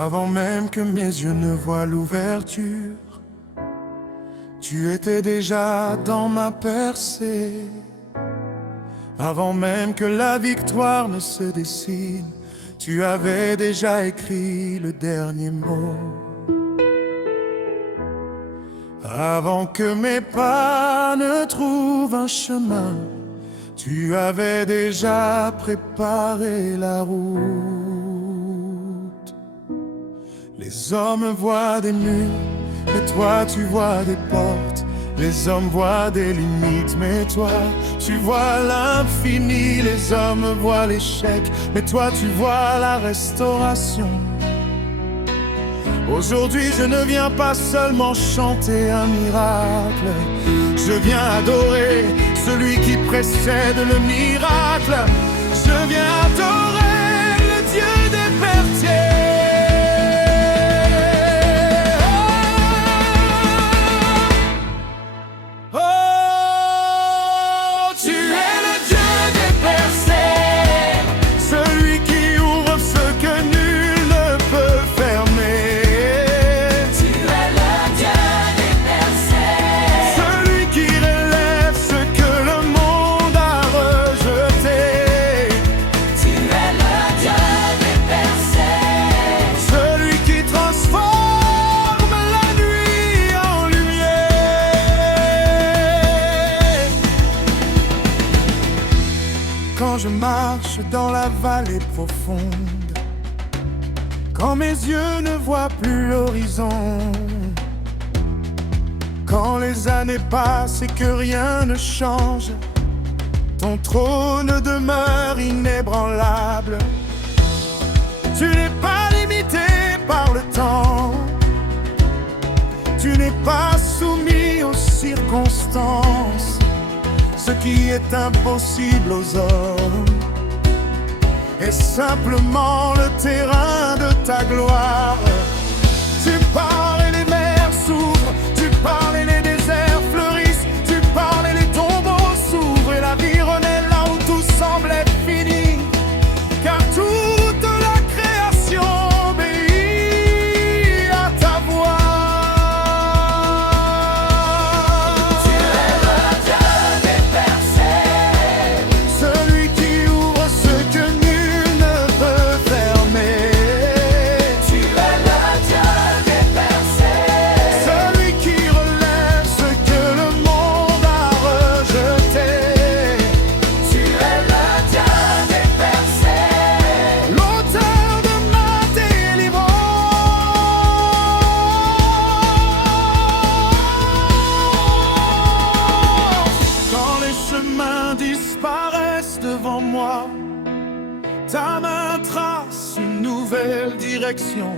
Avant même que mes yeux ne voient l'ouverture, tu étais déjà dans ma percée. Avant même que la victoire ne se dessine, tu avais déjà écrit le dernier mot. Avant que mes pas ne trouvent un chemin, tu avais déjà préparé la route. Les hommes voient des murs, mais toi tu vois des portes. Les hommes voient des limites, mais toi tu vois l'infini. Les hommes voient l'échec, mais toi tu vois la restauration. Aujourd'hui je ne viens pas seulement chanter un miracle, je viens adorer celui qui précède le miracle. Je viens adorer le Dieu des bergers. Quand je marche dans la vallée profonde, quand mes yeux ne voient plus l'horizon, quand les années passent et que rien ne change, ton trône demeure inébranlable. Tu n'es pas limité par le temps, tu n'es pas soumis aux circonstances. Ce qui est impossible aux hommes est simplement le terrain de ta gloire. Tu parles et les mers s'ouvrent, tu parles et les déserts fleurissent, tu parles et les tombeaux s'ouvrent et la vie renaît là où tout semble être fini. Car toute la création obéit à ta voix. Disparaissent devant moi, ta main trace une nouvelle direction.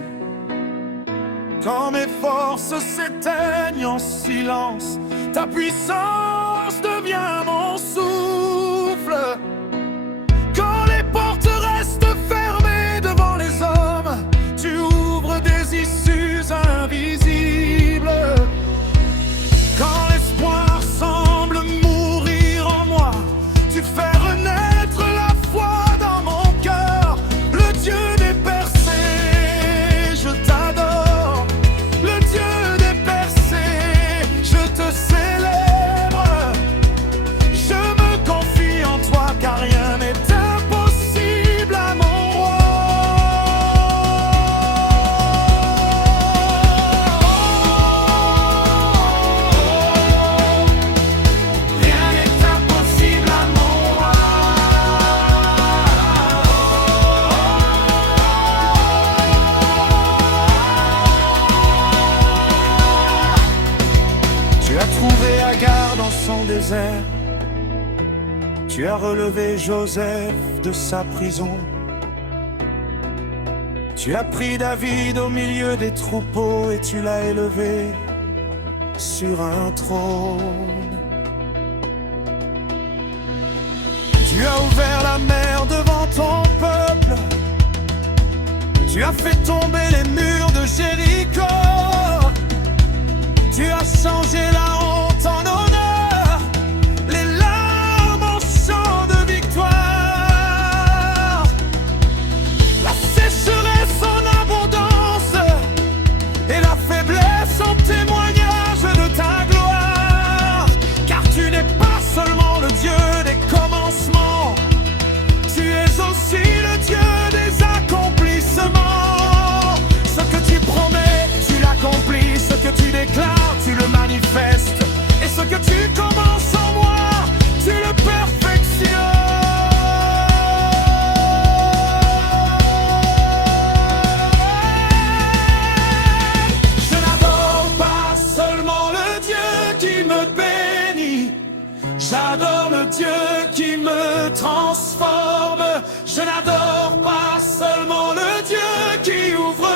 Quand mes forces s'éteignent en silence, ta puissance devient mon souffle. Quand les portes restent fermées devant les hommes, tu ouvres des issues invisibles. Quand l'espoir semble mourir en moi, tu fais renaître la foi dans mon cœur. Le Dieu des percées, je t'adore. Le Dieu des percées, je te célèbre. Je me confie en toi car rien n'est impossible à mon roi. Rien n'est impossible à mon roi. Tu as trouvé Agar dans son désert, tu as relevé Joseph de sa prison, tu as pris David au milieu des troupeaux et tu l'as élevé sur un trône. Tu as ouvert la mer devant ton peuple, tu Tu as fait tomber les murs de Jéricho. Tu as changé la honte en honneur, les larmes en chant de victoire. La sécheresse en abondance et la faiblesse en témoignage de ta gloire. Car tu n'es pas seulement le Dieu des commencements, tu es aussi le Dieu des accomplissements. Ce que tu promets, tu l'accomplis. Ce que tu déclares, tu le manifestes. Et ce que tu commences en moi, tu le perfectionnes. Je n'adore pas seulement le Dieu qui me bénit, j'adore le Dieu qui me transforme. Je n'adore pas seulement le Dieu qui ouvre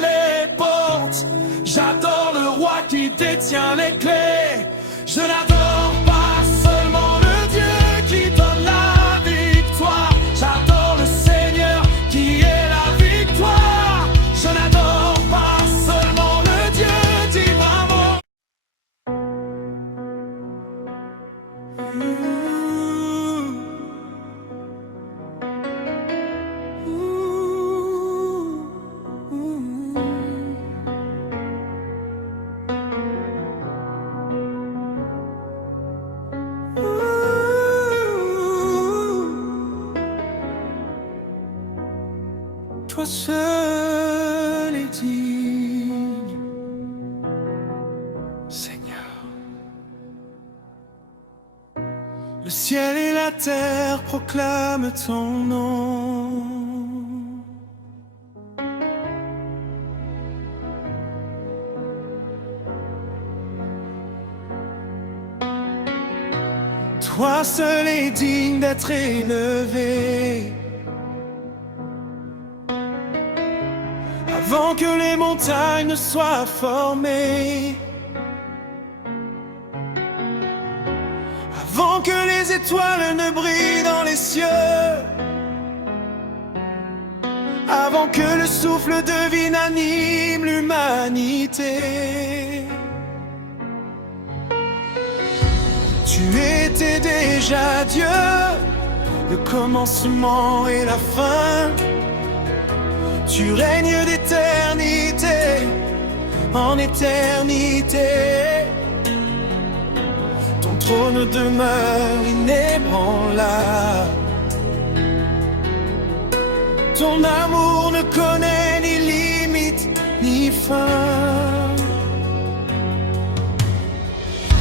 les portes, j'adore le roi qui détient les clés. Je n'adore pas seulement le Dieu qui donne la victoire, j'adore le Seigneur qui est la victoire. Je n'adore pas seulement le Dieu d'Abraham. Toi seul est digne, Seigneur. Le ciel et la terre proclament ton nom. Toi seul est digne d'être élevé. Avant que les montagnes ne soient formées, avant que les étoiles ne brillent dans les cieux, avant que le souffle divin anime l'humanité. Tu étais déjà Dieu, le commencement et la fin. Tu règnes d'éternité en éternité. Ton trône demeure inébranlable. Ton amour ne connaît ni limite ni fin.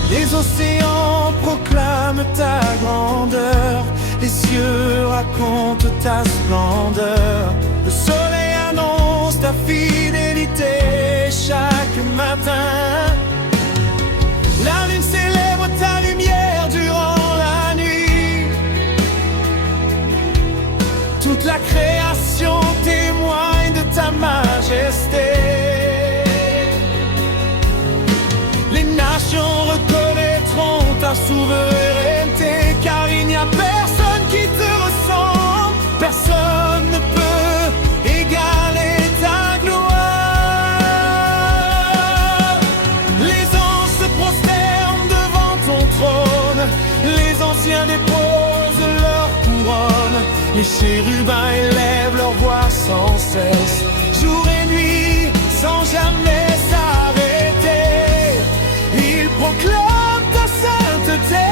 Les océans proclament ta grandeur, les cieux racontent ta splendeur. Le soleil annonce ta fidélité chaque matin. La lune célèbre ta lumière durant la nuit. Toute la création témoigne de ta majesté. Les nations reconnaîtront ta souveraineté, car il n'y a personne qui te ressemble. Personne ne peut égaler ta gloire. Les anges se prosternent devant ton trône, les anciens déposent leur couronne. Les chérubins élèvent leur voix sans cesse, jour et nuit, sans jamais s'arrêter. Ils proclament ta sainteté.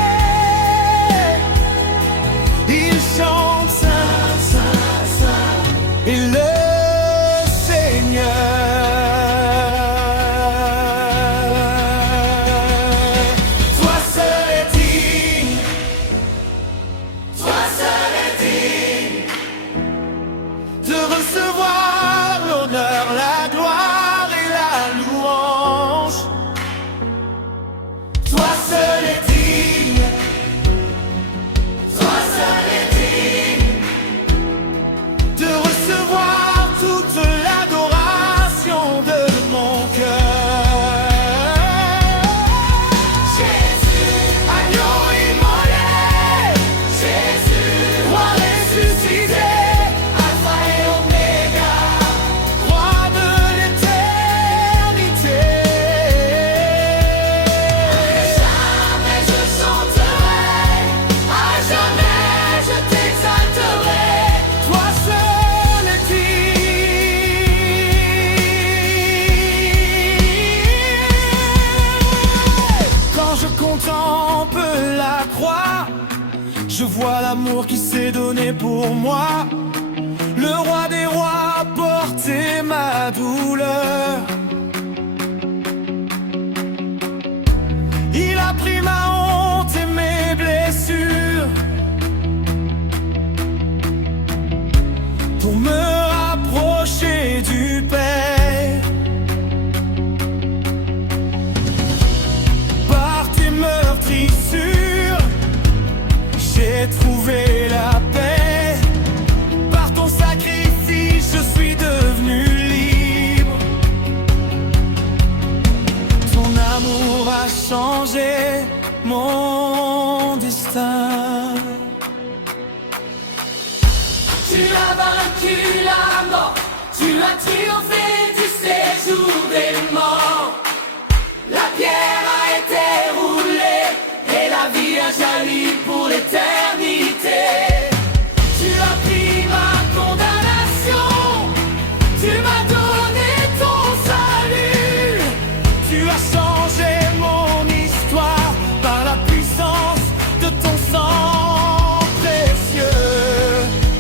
Ils chantent Saint, Saint, Saint, et le Seigneur. Toi seul est digne, toi seul est digne de recevoir l'honneur, la gloire et la Je vois l'amour qui s'est donné pour moi. Le roi des rois a porté ma douleur. Il a pris ma honte et mes blessures pour me rapprocher du Père. Par tes meurtrissures, j'ai trouvé la paix. Par ton sacrifice, je suis devenu libre. Ton amour a changé mon destin. Tu as vaincu la mort, tu as triomphé du séjour des morts. La pierre a été roulée et la vie a jali pour l'éternité. Tu as pris ma condamnation, tu m'as donné ton salut. Tu as changé mon histoire par la puissance de ton sang précieux.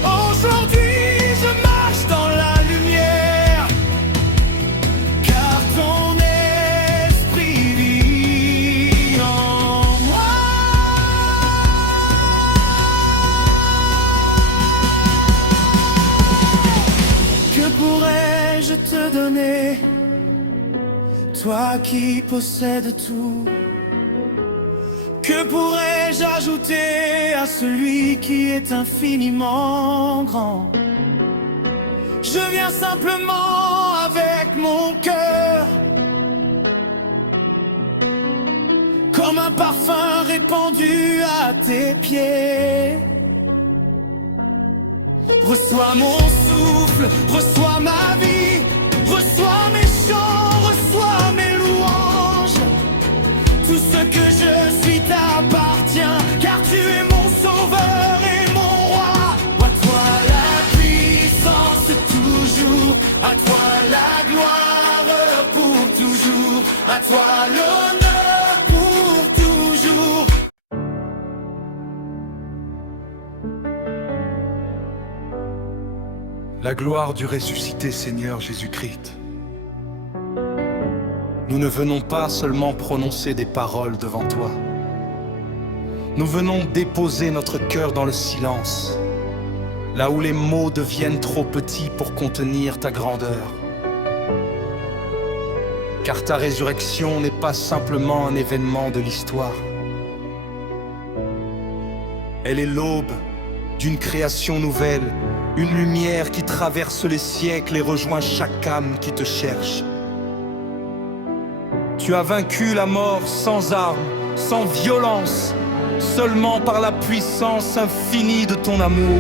Aujourd'hui, je marche dans la lumière, car ton esprit vit en moi. Que pourrais-je te donner, toi qui possèdes tout? Que pourrais-je ajouter à celui qui est infiniment grand? Je viens simplement avec mon cœur, comme un parfum répandu à tes pieds. Reçois mon souffle, reçois ma vie, reçois mes chants, reçois mes louanges. Tout ce que je suis t'appartient, car tu es mon sauveur et mon roi. À toi la puissance toujours, à toi la gloire pour toujours, à toi l'honneur pour toujours. La gloire du ressuscité Seigneur Jésus-Christ. Nous ne venons pas seulement prononcer des paroles devant toi. Nous venons déposer notre cœur dans le silence, là où les mots deviennent trop petits pour contenir ta grandeur. Car ta résurrection n'est pas simplement un événement de l'histoire. Elle est l'aube d'une création nouvelle, une lumière qui traverse les siècles et rejoint chaque âme qui te cherche. Tu as vaincu la mort sans armes, sans violence, seulement par la puissance infinie de ton amour.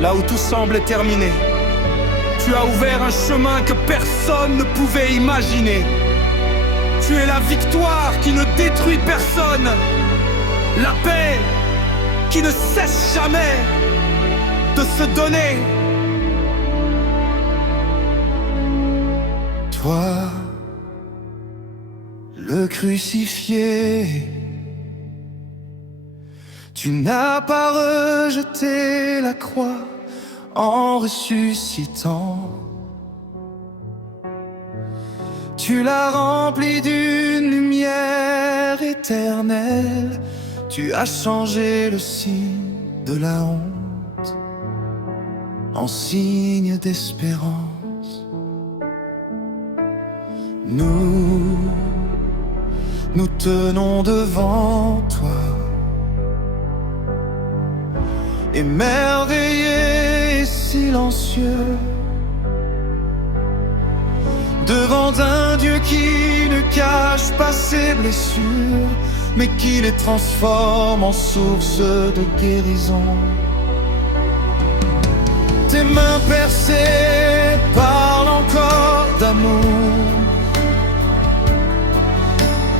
Là où tout semble terminé, tu as ouvert un chemin que personne ne pouvait imaginer. Tu es la victoire qui ne détruit personne, la paix qui ne cesse jamais de se donner. Toi, le crucifié, tu n'as pas rejeté la croix en ressuscitant. Tu l'as rempli d'une lumière éternelle. Tu as changé le signe de la honte en signe d'espérance. Nous tenons devant toi, émerveillés et silencieux, devant un Dieu qui ne cache pas ses blessures, mais qui les transforme en source de guérison. Tes mains percées parlent encore d'amour.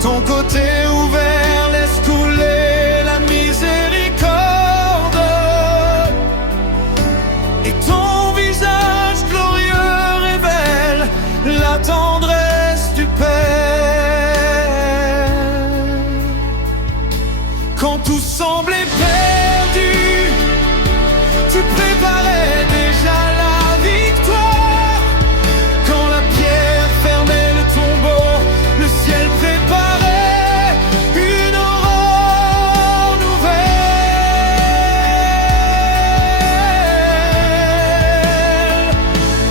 Ton côté ouvert laisse couler la miséricorde. Et ton visage glorieux révèle la tendresse du Père. Quand tout semble semblait perdu, tu préparais déjà la victoire. Quand la pierre fermait le tombeau, le ciel préparait une aurore nouvelle.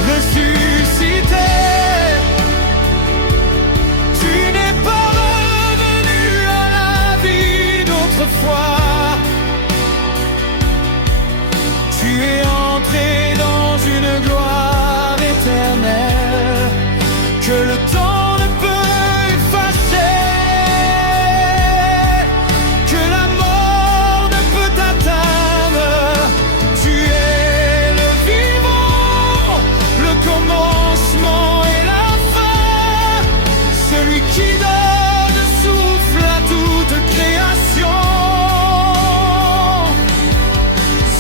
Ressuscité, tu n'es pas revenu à la vie d'autrefois. Tu es entré dans une gloire éternelle que le temps ne peut effacer, que la mort ne peut atteindre. Tu es le vivant, le commencement et la fin, celui qui donne souffle à toute création,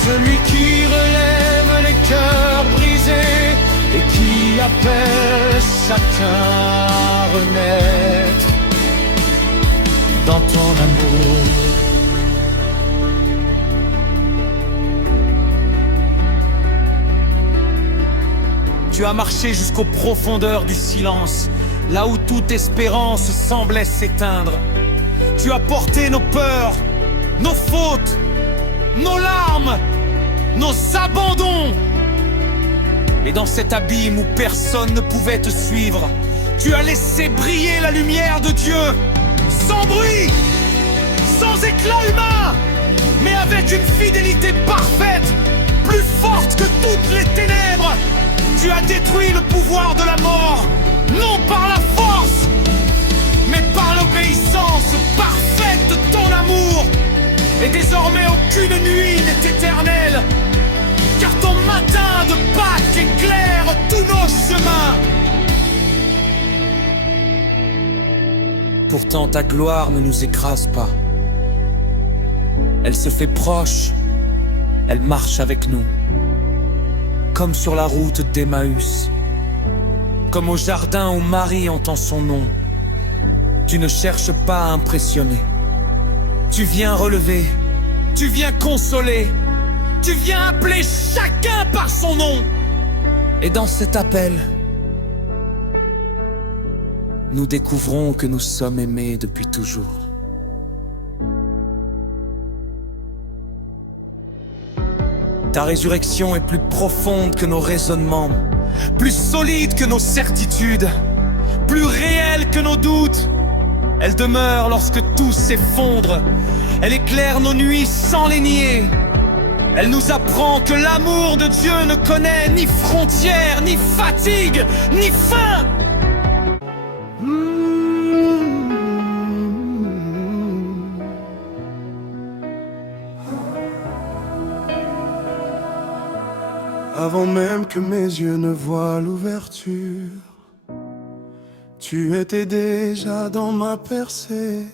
celui qui relève les cœurs brisés et qui appelle chacun à renaître dans ton amour. Tu as marché jusqu'aux profondeurs du silence, là où toute espérance semblait s'éteindre. Tu as porté nos peurs, nos fautes, nos larmes, nos abandons. Et dans cet abîme où personne ne pouvait te suivre, tu as laissé briller la lumière de Dieu, sans bruit, sans éclat humain, mais avec une fidélité parfaite, plus forte que toutes les ténèbres. Tu as détruit le pouvoir de la mort, non par la force, mais par l'obéissance parfaite de ton amour. Et désormais aucune nuit n'est éternelle, car ton matin de Pâques éclaire tous nos chemins. Pourtant ta gloire ne nous écrase pas. Elle se fait proche, elle marche avec nous, comme sur la route d'Emmaüs, comme au jardin où Marie entend son nom. Tu ne cherches pas à impressionner, tu viens relever, tu viens consoler, tu viens appeler chacun par son nom. Et dans cet appel, nous découvrons que nous sommes aimés depuis toujours. Ta résurrection est plus profonde que nos raisonnements, plus solide que nos certitudes, plus réelle que nos doutes. Elle demeure lorsque tout s'effondre, elle éclaire nos nuits sans les nier. Elle nous apprend que l'amour de Dieu ne connaît ni frontières, ni fatigue, ni fin. Avant même que mes yeux ne voient l'ouverture, tu étais déjà dans ma percée.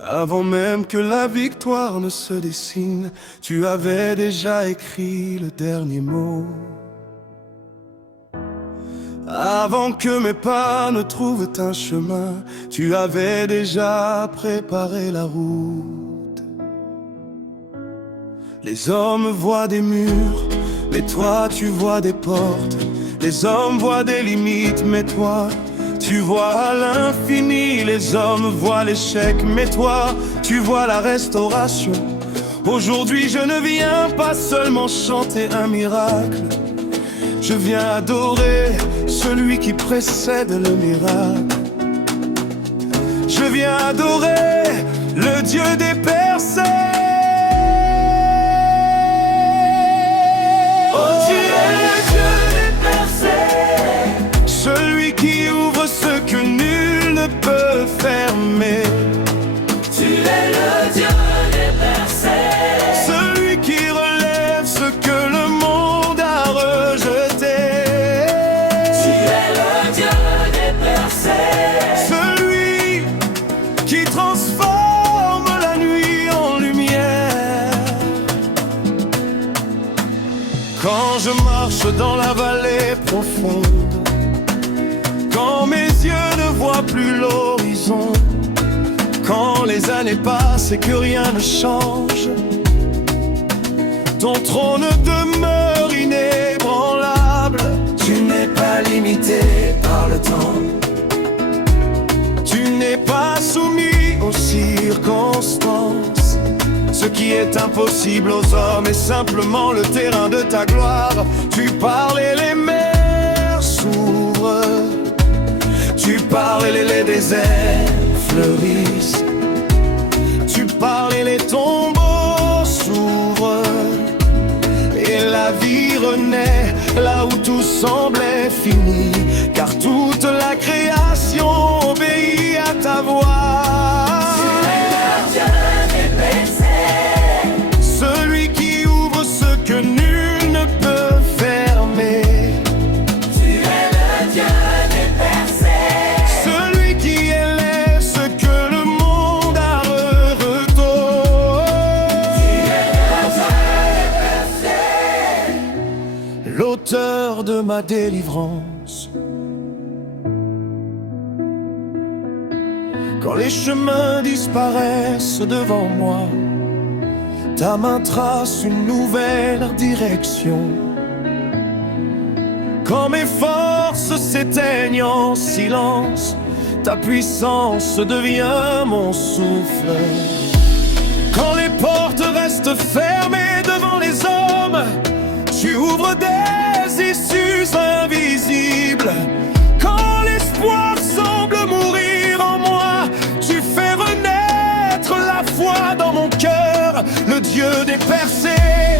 Avant même que la victoire ne se dessine, tu avais déjà écrit le dernier mot. Avant que mes pas ne trouvent un chemin, tu avais déjà préparé la route. Les hommes voient des murs, mais toi tu vois des portes. Les hommes voient des limites, mais toi tu vois à l'infini. Les hommes voient l'échec, mais toi tu vois la restauration. Aujourd'hui je ne viens pas seulement chanter un miracle, je viens adorer celui qui précède le miracle. Je viens adorer le Dieu des percées. Oh, tu es le Dieu des percées, Celui qui ouvre ce que nul ne peut fermer. tu es le Dieu des percées, Celui qui relève ce que le monde a rejeté. tu es le Dieu des percées, Celui qui transforme la nuit en lumière. Quand je marche dans la vallée profonde, quand mes yeux ne voient plus l'horizon, Quand les années passent et que rien ne change, ton trône demeure inébranlable. Tu n'es pas limité par le temps, tu n'es pas soumis aux circonstances. Ce qui est impossible aux hommes est simplement le terrain de ta gloire. Tu parles et les mers s'ouvrent, tu parles et les déserts fleurissent, tu parles et les tombeaux s'ouvrent, et la vie renaît là où tout semblait fini, car toute la création obéit à ta voix. Tu es le Dieu des bercers, Celui qui ouvre ce que nul ne peut fermer. tu es le Dieu des bercers, Celui qui élève ce que le monde a rejeté. L'auteur de ma délivrance. Quand les chemins disparaissent devant moi, ta main trace une nouvelle direction. Quand mes forces s'éteignent en silence, ta puissance devient mon souffle. Quand les portes restent fermées devant les hommes, tu ouvres des issues invisibles. Quand l'espoir semble mourir en moi, tu fais renaître la foi dans mon cœur. Le Dieu des percées,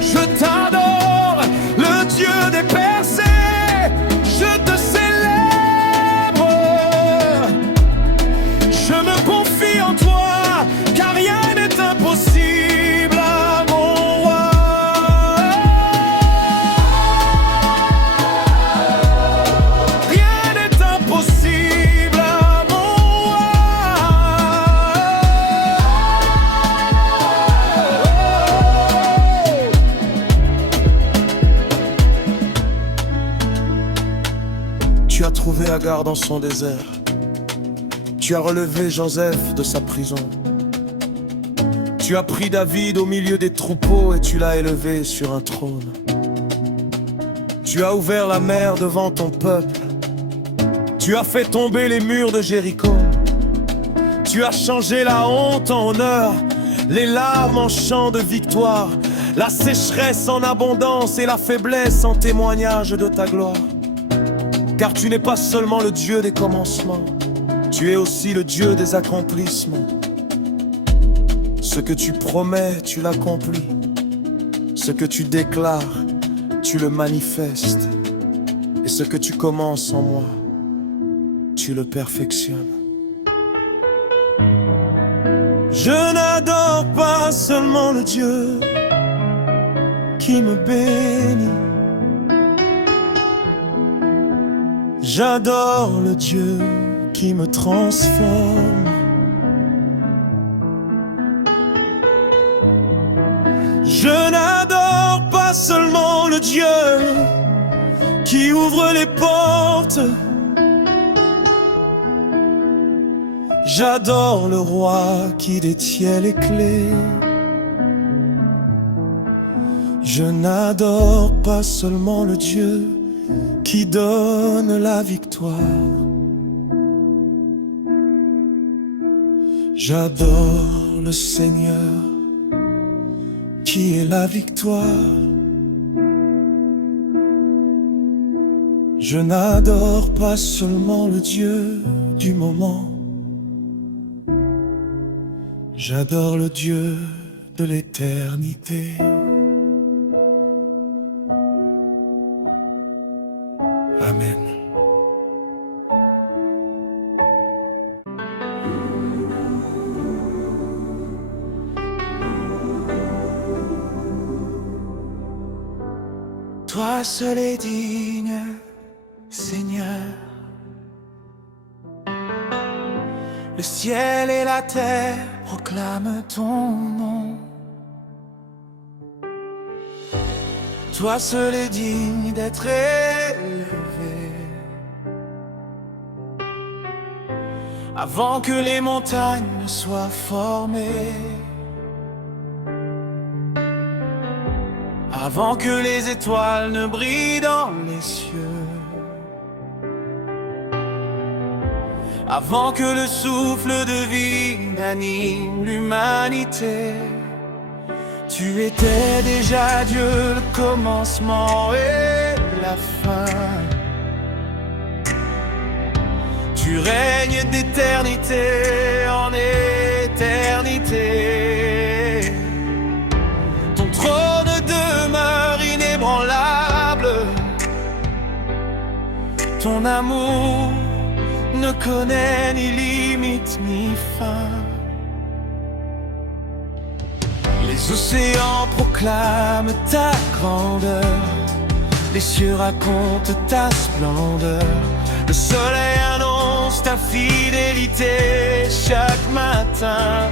je t'adore. Le Dieu des percées, je te célèbre. Je me confie en toi, car rien n'est impossible à mon roi. Rien n'est impossible à mon roi. Tu as trouvé Agar dans son désert. Tu as relevé Joseph de sa prison. Tu as pris David au milieu des troupeaux et tu l'as élevé sur un trône. Tu as ouvert la mer devant ton peuple. Tu as fait tomber les murs de Jéricho. Tu as changé la honte en honneur, les larmes en chant de victoire, la sécheresse en abondance et la faiblesse en témoignage de ta gloire. Car tu n'es pas seulement le Dieu des commencements, tu es aussi le Dieu des accomplissements. Ce que tu promets, tu l'accomplis. Ce que tu déclares, tu le manifestes. Et ce que tu commences en moi, tu le perfectionnes. Je n'adore pas seulement le Dieu qui me bénit. J'adore le Dieu qui me transforme. Je n'adore pas seulement le Dieu qui ouvre les portes. J'adore le roi qui détient les clés. Je n'adore pas seulement le Dieu qui donne la victoire. J'adore le Seigneur qui est la victoire. Je n'adore pas seulement le Dieu du moment. J'adore le Dieu de l'éternité. Amen. Toi seul est digne, Seigneur. Le ciel et la terre proclament ton nom. Toi seul est digne d'être élevé. avant que les montagnes ne soient formées, avant que les étoiles ne brillent dans les cieux, avant que le souffle de vie n'anime l'humanité. Tu étais déjà Dieu, le commencement et la fin. Tu règnes d'éternité en éternité. Ton trône demeure inébranlable. Ton amour ne connaît ni limite ni fin. Les océans proclament ta grandeur, les cieux racontent ta splendeur. Le soleil annonce ta fidélité chaque matin.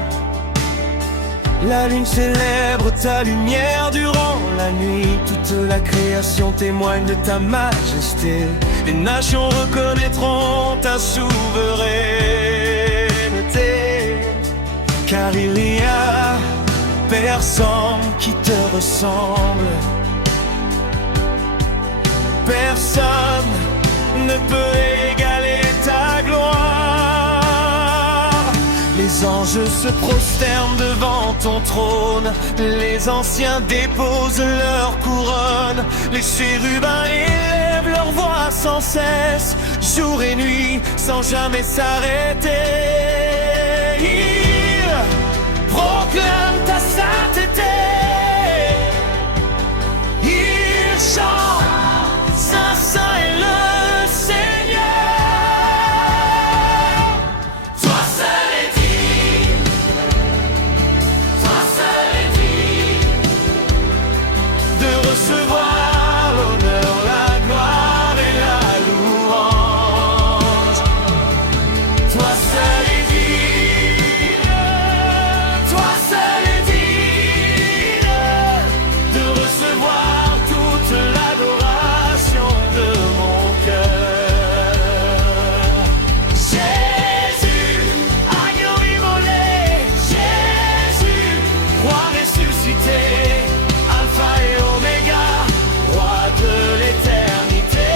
La lune célèbre ta lumière durant la nuit. Toute la création témoigne de ta majesté. Les nations reconnaîtront ta souveraineté. Car il n'y a personne qui te ressemble. Personne ne peut égaler ta gloire. Les anges se prosternent devant ton trône. Les anciens déposent leur couronne. Les chérubins élèvent leur voix sans cesse, jour et nuit, sans jamais s'arrêter. Ils proclament ta sainteté. Ils chantent, Saint, Saint est le recevoir l'honneur, la gloire et la louange. Toi seul est digne, toi seul est digne de recevoir toute l'adoration de mon cœur. Jésus, agneau immolé, Jésus, roi ressuscité, Alpha et Oméga, roi de l'éternité.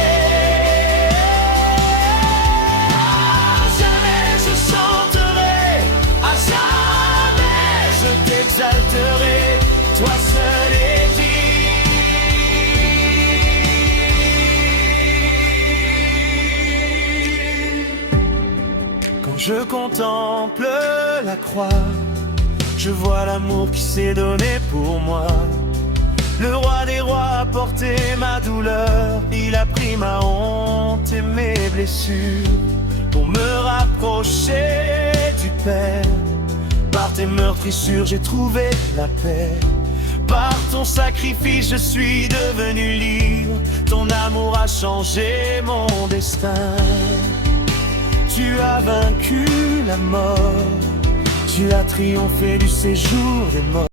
À jamais je chanterai, à jamais je t'exalterai, toi seul est digne. Quand je contemple la croix, je vois l'amour qui s'est donné pour moi. Le roi des rois a porté ma douleur. Il a pris ma honte et mes blessures pour me rapprocher du Père. Par tes meurtrissures j'ai trouvé la paix. Par ton sacrifice je suis devenu libre. Ton amour a changé mon destin. Tu as vaincu la mort. Tu as triomphé du séjour des morts.